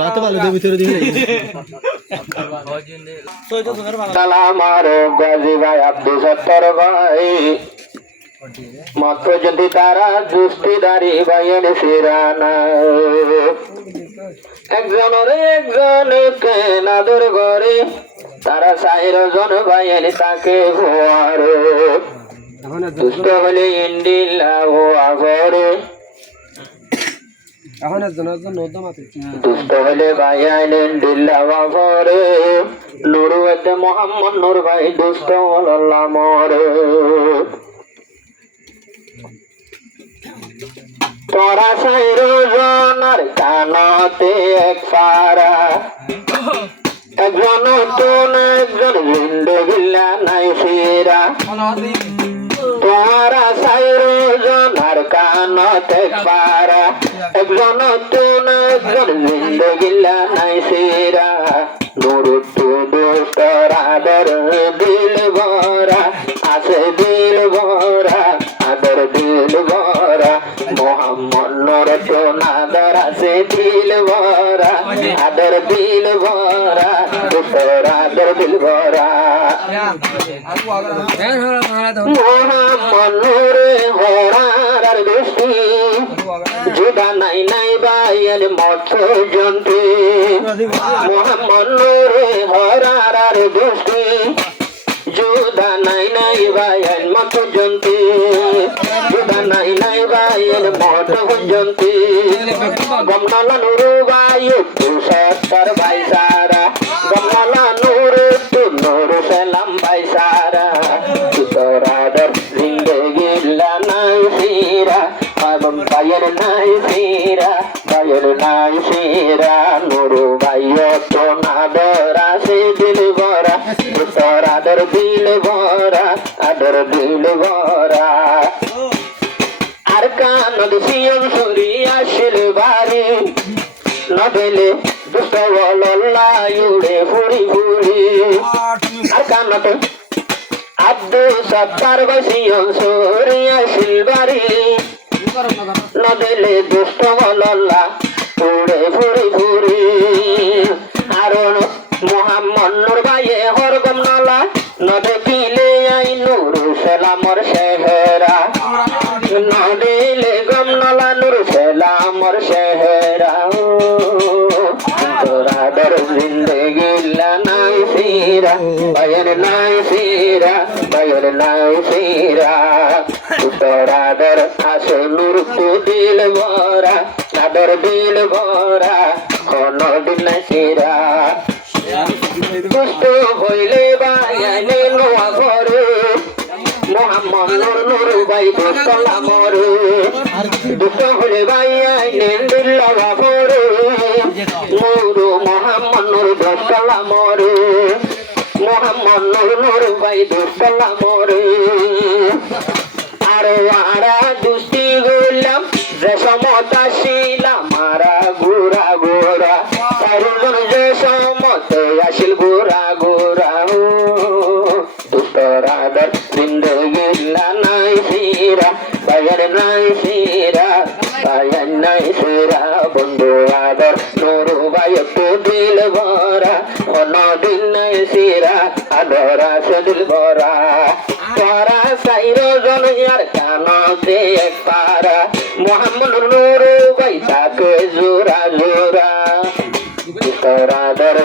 বাত ভালো দেবি তোর দিকে সালাম আর গাজী ভাই আব্দুল সত্তর ভাই মাত্র যদি তারা দুষ্টিদারি ভাইয়ের সিরানা একজনকে নাদর করে তারা 4 জন ভাইয়ের তাকে ভোয়ারে দুষ্ট হলে ইন্দিল্লা ও আগরে দুষ্ট হলে ভাইয়াইন ইন্দিল্লা আগরে নুরু এতে মোহাম্মদ নূর ভাই দুষ্ট হল্লা মরে তোরা 4 জনের কানতে এক পারা একজন নতুন একজন জিন্দগিল্লা নাই ফিরা তোরা 4 জনের কানতে এক পারা একজন নতুন একজন জিন্দগিল্লা নাই ফিরা নুরু তু দুষ্টর আদর দিল ভরা আছে দিল ভরা আদর দিল ভরা মোহাম্মদ নূর সোনাদার আছে দিল ভরা আদর দিল ভরা দুষ্টর আদর দিল ভরা মোহাম্মদ নূরে হরার দৃষ্টি জুদা নাই নাই বাইয়ের মৎস্য জন্ত্রী মোহাম্মদ নূরে হরার দৃষ্টি জুদা নাই নাই বাইয়ের মৎস্য জন্ত্রী জুদা নাই নাই বাইয়ের মৎস্য জন্ত্রী গমনালা নুরু বাইয়ে তু সত্তর ভাই সারা গমনালা নুরু তু নুরু সালাম ভাই সারা তোরাদের জিন্দগিল্লা নাই ফিরা বাইয়ের নাই ফিরা বাইয়ের নাই ফিরা নুরু বাইয় তো নাদর আছে দিল ভরা তোরাদের দিল ভরা আদর দিল ভরা আর কানদ সিয়ম সরি আসিল বাড়ি নদেলে দুষ্ট বলল্লা উড়ে ফুড়ি ফুড়ি আর কানদ আব্দুল সত্তর বসিয়ম সরি আসিল বাড়ি নদেলে দুষ্ট বলল্লা উড়ে ফুড়ি ফুড়ি আর মোহাম্মদ নূর ভাইয়ে হরগম নালা নদে কিলে আই নুরু সালামর শেহরা নদিলে গম নালা নুরু সালামর শেহরা তোরাদের জিন্দগিল্লা নাই ফিরা ভাইয়ের নাই ফিরা ভাইয়ের নাই ফিরা তোরাদের আসে নূর তু দিল ভরা আদর দিল ভরা কোনো দিন নাই ফিরা দুষ্ট হইলে বাইয়াইনে নোয়া ঘরে মোহাম্মদ নূর নূর ভাই দুষ্টলা মরে দুষ্ট হইলে বাইয়াইনে দিল্লা ঘরে নুরু মোহাম্মদ নূর দুষ্টলা মরে মোহাম্মদ নূর নূর ভাই দুষ্টলা মরে আরে আরা দুষ্টি গইলাম যে সমতা শিলা মারা গুড়া গোড়া 4 জন যে সমতে আসিল গোড়া গোড়া দুষ্টরাদার জিন্দগিল্লা নাই ফিরা বাইয়ের নাই ফিরা বাইয়ের নাই ফিরা বন্ধু আদর নুরু ভাই তো দিল ভরা অনদিন নাই ফিরা আদর আছে দিল ভরা তোরা 4 জন আর কানতে এক পারা মোহাম্মদ নূর ভাই তাকে জোরা জোরা তোরাদের